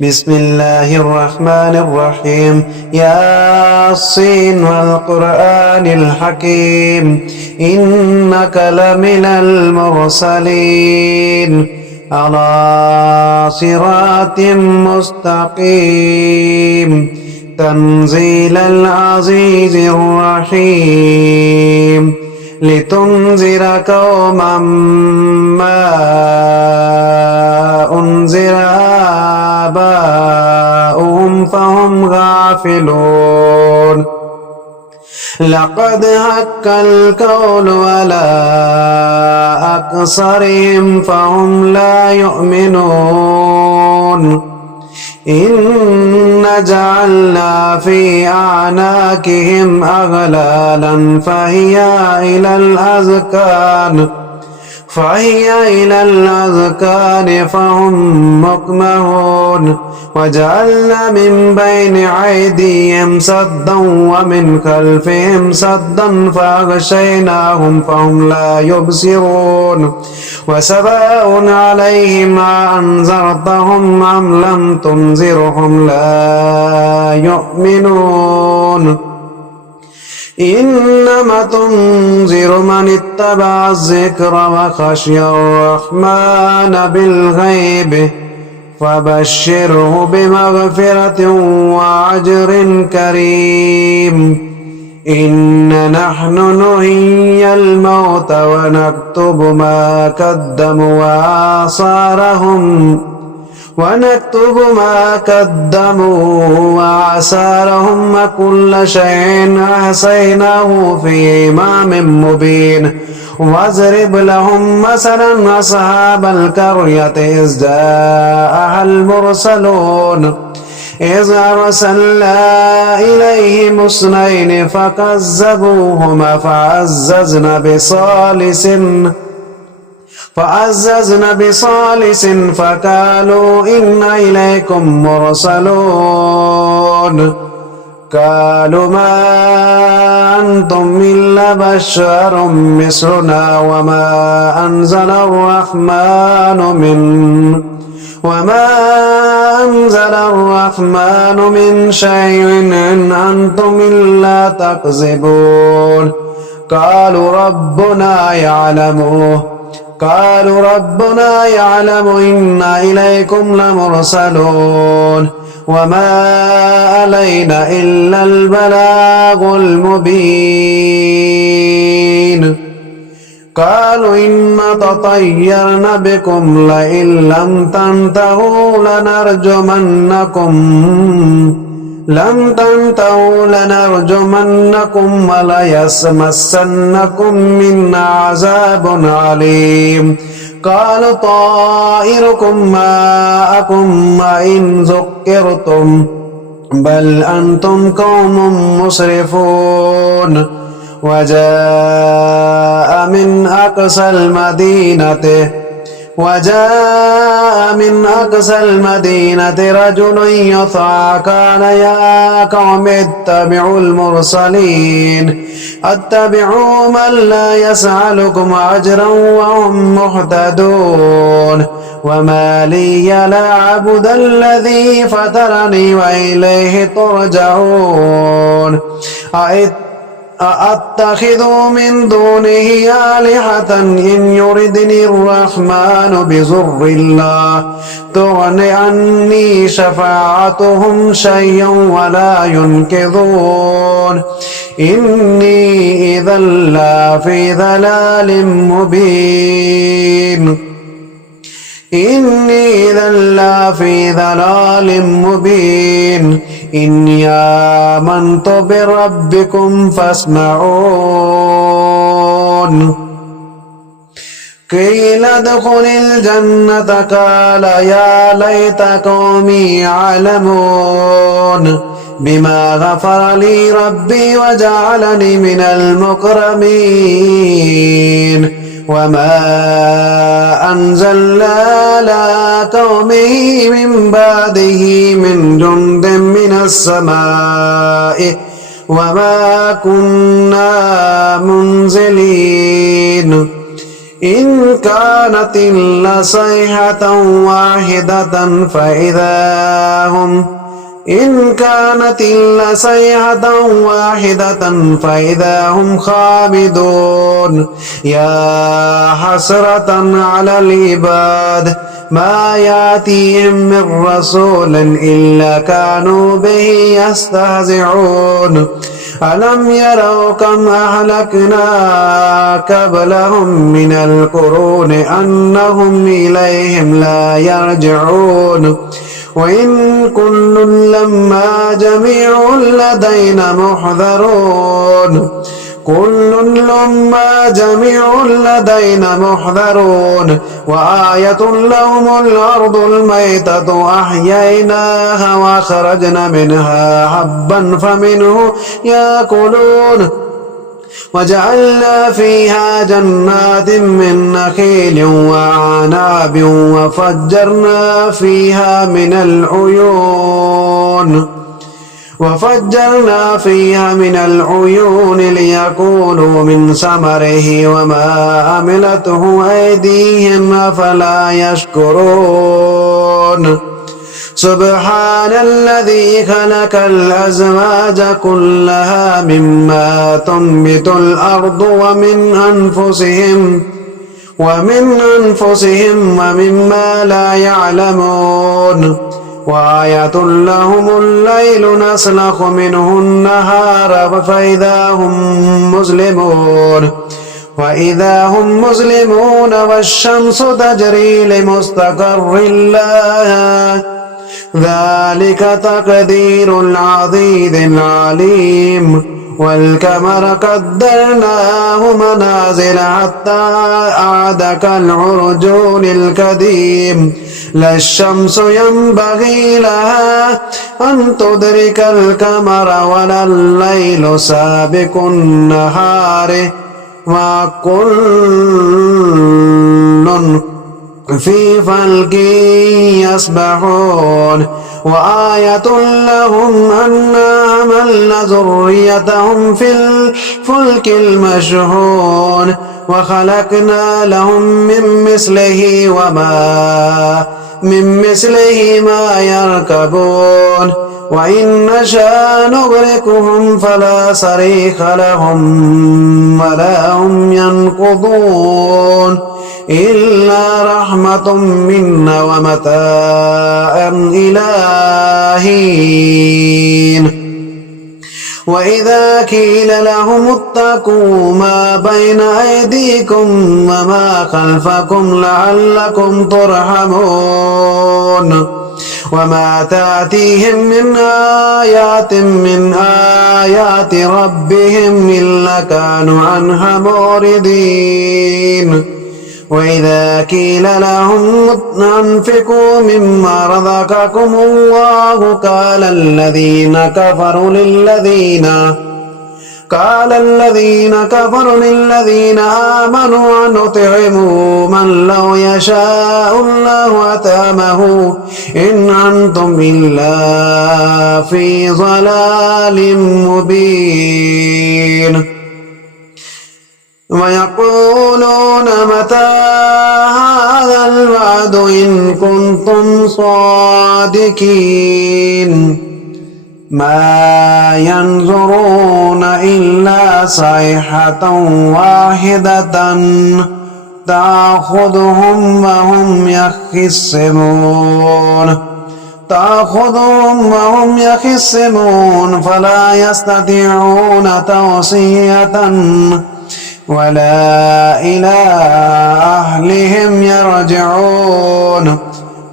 بسم الله الرحمن الرحيم ياسين والقرآن الحكيم إنك لمن المرسلين على صراط مستقيم تنزيل العزيز الرحيم لتنذر قوما ما أنذر آباؤهم فهم غافلون لقد حق القول على أكثرهم فهم لا يؤمنون إن جعلنا في أعناقهم أغلالا فهي إلى الأذقان فهم مقمحون وجعلنا من بين أيديهم سدا ومن خلفهم سدا فأغشيناهم فهم لا يبصرون وسواء عليهم أنذرتهم أم لم تنذرهم لا يؤمنون إنما تنذر من اتبع الذكر وخشي الرحمن بالغيب فبشره بمغفرة وأجر كريم إن نحن نحيي الموت ونكتب ما قدموا وآثارهم وكل شيء أحصيناه في إمام مبين واضرب لهم مثلا أصحاب القرية إذ جاءها المرسلون إذ أرسلنا إليهم اثنين فكذبوهما فعززنا بثالث فقالوا إنا إليكم مرسلون قالوا ما أنتم إلا بشر مثلنا وما أنزل الرحمن من شيء إن أنتم إلا تكذبون قالوا ربنا يعلم إنا إليكم لمرسلون وما علينا إلا البلاغ المبين قالوا إنا تطيرنا بكم لئن لم تنتهوا لنرجمنكم وليمسنكم منا عذاب عليم قالوا طائركم معكم وإن ذكرتم بل أنتم قوم مسرفون وجاء من أقصى المدينة رجل يسعى قال يا قوم اتبعوا المرسلين اتبعوا من لا يسألكم أجرا وهم مهتدون وما لي لا أعبد الذي فطرني وإليه ترجعون أأتخذ من دونه آلهة إن يردني الرحمن بضر لا تغن عني شفاعتهم شيئا ولا ينقذون إني إذا لفي ضلال مبين إني آمنت بربكم فاسمعون قيل ادخل الجنة قال يا ليت قومي يعلمون بما غفر لي ربي وجعلني من المكرمين وما أنزلنا على قومه من بعده من جند من السماء وما كنا منزلين إن كانت إلا صيحة واحدة فإذا هم خامدون يا حسرة على العباد ما يأتيهم من رسول إلا كانوا به يستهزئون ألم يروا كم أهلكنا قبلهم من القرون أنهم إليهم لا يرجعون وإن كل لما جميع لدينا محضرون وآية لهم الأرض الميتة أحييناها وأخرجنا منها حبا فمنه يأكلون وجعلنا فيها جنات من نخيل وأعناب وفجرنا فيها من العيون ليأكلوا من ثمره وما عملته أيديهم أفلا يشكرون سبحان الذي خلق الأزواج كلها مما تنبت الأرض ومن أنفسهم ومما لا يعلمون وآية لهم الليل نسلخ منه النهار فإذا هم مظلمون والشمس تجري لمستقر لها ذلك تقدير العزيز العليم والقمر قدرناه منازل حتى عاد كالعرجون القديم لا الشمس ينبغي لها أن تدرك القمر ولا الليل سابق النهار وكل في فلك يسبحون وآية لهم أنا حملنا ذريتهم في الفلك المشحون وخلقنا لهم من مثله ما يركبون وإن نشاء نغرقهم فلا صريخ لهم ولا هم ينقضون إلا رحمة منا ومتاعا إلى حين وإذا قيل لهم اتقوا ما بين أيديكم وما خلفكم لعلكم ترحمون وما تأتيهم من آيات ربهم إلا كانوا عنها معرضين وإذا قيل لهم أنفقوا مما رزقكم الله قال الذين كفروا للذين آمنوا نطعم من لو يشاء الله أطعمه إن أنتم إلا في ضلال مبين ويقولون متى هذا الوعد إن كنتم صادقين ما ينظرون إلا صيحة واحدة تأخذهم وهم يخصمون فلا يستطيعون توصية ولا إلى أهلهم يرجعون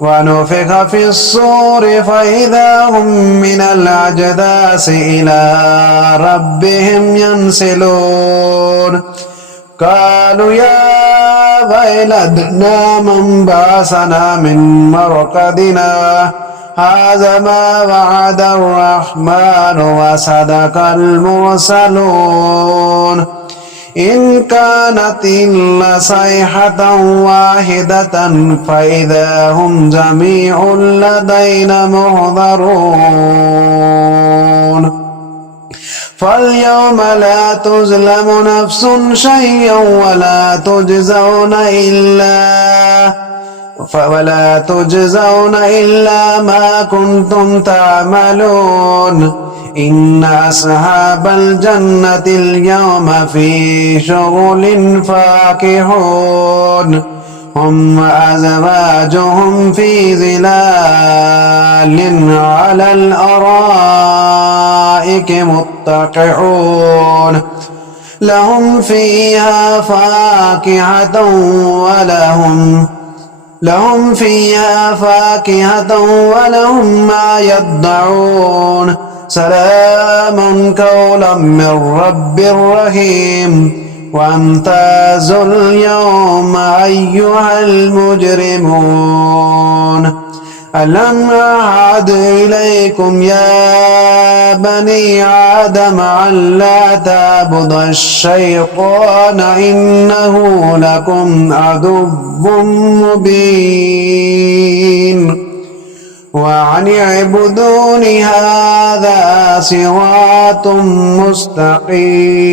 ونفخ في الصور فإذا هم من الأجداث إلى ربهم ينسلون قالوا يا ويلتنا من بعثنا من مرقدنا هذا ما وعد الرحمن وصدق المرسلون إن كانت إلا صيحة واحدة فإذا هم جميع لدينا محضرون فاليوم لا تظلم نفس شيئا ولا تجزون إلا ما كنتم تعملون إن أصحاب الجنة اليوم في شغل فاكهون هم أزواجهم في ظلال على الأرائك متكئون لهم فيها فاكهة ولهم ما يدعون سلام قولا من رب رحيم وامتازوا اليوم أيها المجرمون ألم أعهد إليكم يا بني آدم ألا تعبدوا الشيطان إنه لكم عدو مبين وأن اعبدوني هذا صراط مستقيم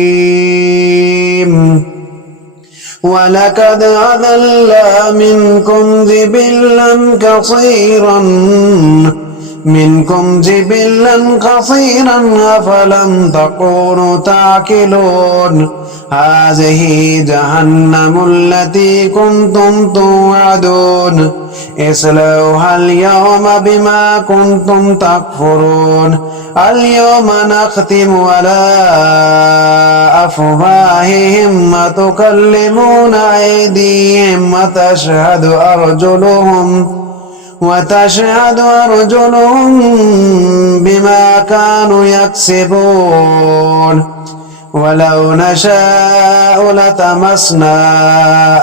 ولقد أضل منكم جبلا كثيرا أفلم تكونوا تعقلون هذه جهنم التي كنتم توعدون اصلوها اليوم بما كنتم تكفرون اليوم نختم على أفواههم وتكلمنا أيديهم وتشهد أرجلهم بما كانوا يكسبون ولو نشاء لطمسنا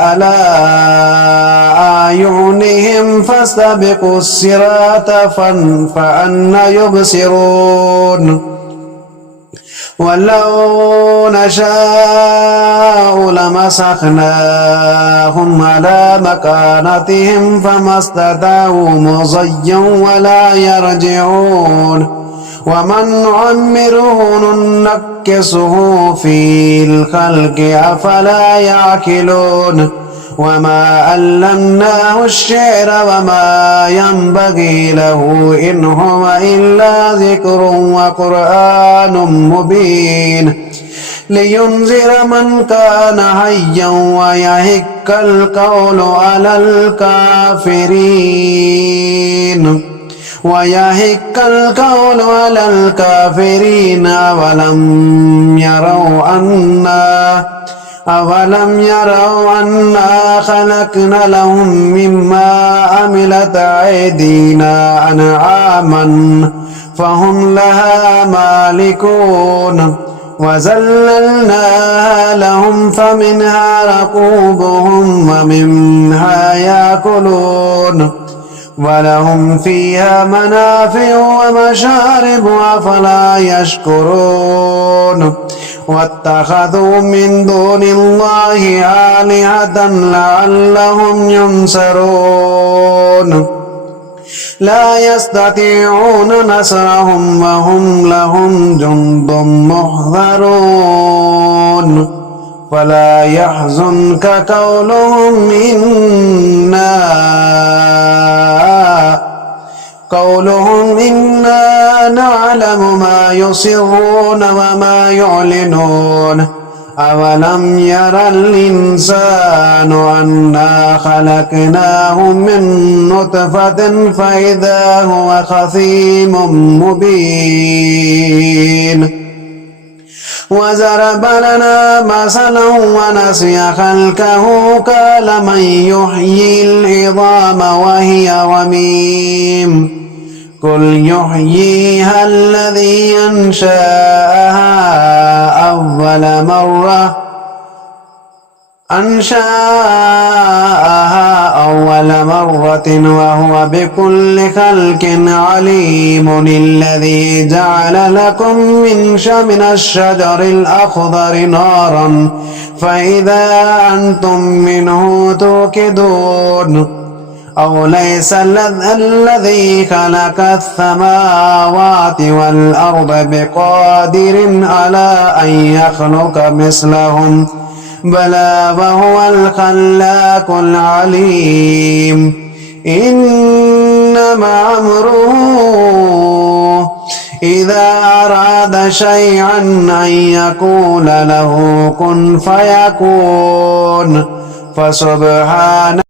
على أعينهم فاستبقوا الصراط فأنى يبصرون ولو نشاء لمسخناهم على مكانتهم فما استطاعوا مضيا ولا يرجعون ومن نعمره ننكسه في الخلق أفلا يعقلون وما علمناه الشعر وما ينبغي له إن هو إلا ذكر وقرآن مبين لينذر من كان حيا ويحق القول على الكافرين أولم يروا أنا خلقنا لهم مما عملت أيدينا أنعاما فهم لها مالكون وذللناها لهم فمنها ركوبهم ومنها يأكلون ولهم فيها منافع ومشارب أفلا يشكرون واتخذوا من دون الله آلهة لعلهم ينصرون لا يستطيعون نصرهم وهم لهم جند محضرون فلا يحزنك قولهم إنا نعلم ما يسرون وما يعلنون أولم ير الإنسان أنا خلقناه من نطفة فإذا هو خصيم مبين وضرب لنا مثلا ونسي خلقه قال من يحيي العظام وهي رميم قل يحييها الذي أنشأها أول مرة وهو بكل خلق عليم الذي جعل لكم من الشجر الأخضر نارا فإذا أنتم منه توقدون أو ليس الذي خلق السماوات والأرض بقادر على أن يخلق مثلهم بلى وهو الخلاق العليم إنما أمره إذا أراد شيئا أن يقول له كن فيكون فسبحان